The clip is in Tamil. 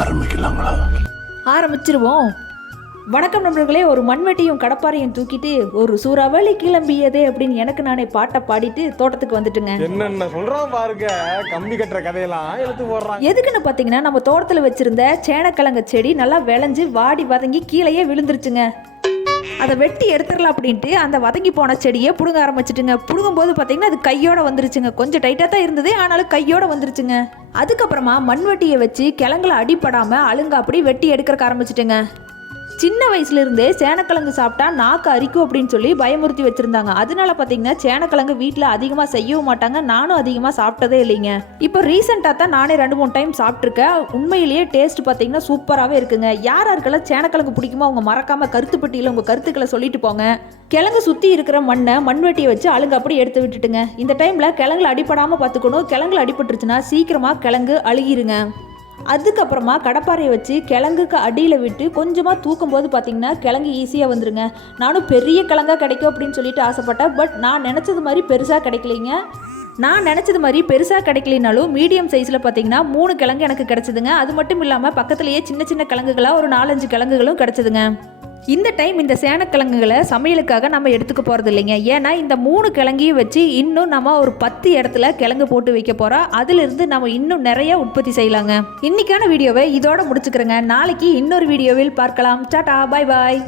ஆரம்பிக்கலாங்களா? ஆரம்பிச்சிருவோம். வணக்கம் நண்பர்களே. ஒரு மண்வெட்டியும் கடப்பாரையும் தூக்கிட்டு ஒரு சூறாவளி கிளம்பியதே அப்படின்னு எனக்கு நானே பாட்டை பாடிட்டு தோட்டத்துக்கு வந்துட்டுங்க. என்னென்ன சொல்றான் பாருங்க, கம்பி கட்டுற கதையெல்லாம் எடுத்து போடுறான். எதுக்குன்னு பார்த்தீங்கன்னா, நம்ம தோட்டத்தில் வச்சிருந்த சேனக்கிழங்கு செடி நல்லா விளைஞ்சு வாடி வதங்கி கீழேயே விழுந்துருச்சுங்க. அதை வெட்டி எடுத்துடலாம் அப்படின்ட்டு அந்த வதங்கி போன செடியை பிடுங்க ஆரம்பிச்சிட்டுங்க. பிடுங்கும்போது பார்த்தீங்கன்னா அது கையோட வந்துருச்சுங்க. கொஞ்சம் டைட்டாக தான் இருந்தது, ஆனாலும் கையோட வந்துருச்சுங்க. அதுக்கப்புறமா மண்வெட்டியை வச்சு கிழங்குல அடிப்படாமல் அழுங்க அப்படி வெட்டி எடுக்கிறக்க ஆரம்பிச்சிட்டுங்க. சின்ன வயசுலேருந்தே சேனக்கிழங்கு சாப்பிட்டா நாக்கு அரிக்கும் அப்படின்னு சொல்லி பயமுறுத்தி வச்சுருந்தாங்க. அதனால பார்த்தீங்கன்னா சேனக்கிழங்கு வீட்டில் அதிகமாக செய்யவும் மாட்டாங்க, நானும் அதிகமாக சாப்பிட்டதே இல்லைங்க. இப்போ ரீசெண்டாக தான் நானே 2-3 டைம் சாப்பிட்ருக்கேன். உண்மையிலேயே டேஸ்ட் பார்த்தீங்கன்னா சூப்பராகவே இருக்குங்க. யாருக்கெல்லாம் சேனக்கிழங்கு பிடிக்குமோ அவங்க மறக்காமல் கருத்து பெட்டியில் உங்கள் கருத்துக்களை சொல்லிட்டு போங்க. கிழங்கு சுற்றி இருக்கிற மண்ணை மண்வெட்டியை வச்சு அழுங்க அப்படி எடுத்து விட்டுட்டுங்க. இந்த டைமில் கிழங்குல அடிப்படாமல் பார்த்துக்கணும். கிழங்குல அடிபட்டுருச்சுன்னா சீக்கிரமாக கிழங்கு அழுகிருங்க. அதுக்கப்புறமா கடப்பாறையை வச்சு கிழங்குக்கு அடியில் விட்டு கொஞ்சமாக தூக்கும் போது பார்த்தீங்கன்னா கிழங்கு ஈஸியாக வந்துருங்க. நானும் பெரிய கிழங்கா கிடைக்கும் அப்படின்னு சொல்லிட்டு ஆசைப்பட்டேன். பட் நான் நினச்சது மாதிரி பெருசாக கிடைக்கலைங்க. நான் நினச்சது மாதிரி பெருசாக கிடைக்கலினாலும் மீடியம் சைஸில் பார்த்தீங்கன்னா 3 கிழங்கு எனக்கு கிடச்சிதுங்க. அது மட்டும் இல்லாமல் பக்கத்துலேயே சின்ன சின்ன கிழங்குகளாக ஒரு 4-5 கிழங்குகளும் கிடச்சிதுங்க. இந்த டைம் இந்த சேனக்கிழங்குகளை சமையலுக்காக நம்ம எடுத்துக்க போகிறது இல்லைங்க. ஏன்னா இந்த 3 கிழங்கையும் வச்சு இன்னும் நம்ம ஒரு 10 இடத்துல கிழங்கு போட்டு வைக்க போகிறோம். அதிலிருந்து நம்ம இன்னும் நிறைய உற்பத்தி செய்யலாங்க. இன்னைக்கான வீடியோவை இதோட முடிச்சுக்கிறேங்க. நாளைக்கு இன்னொரு வீடியோவில் பார்க்கலாம். டாடா, பாய் பாய்.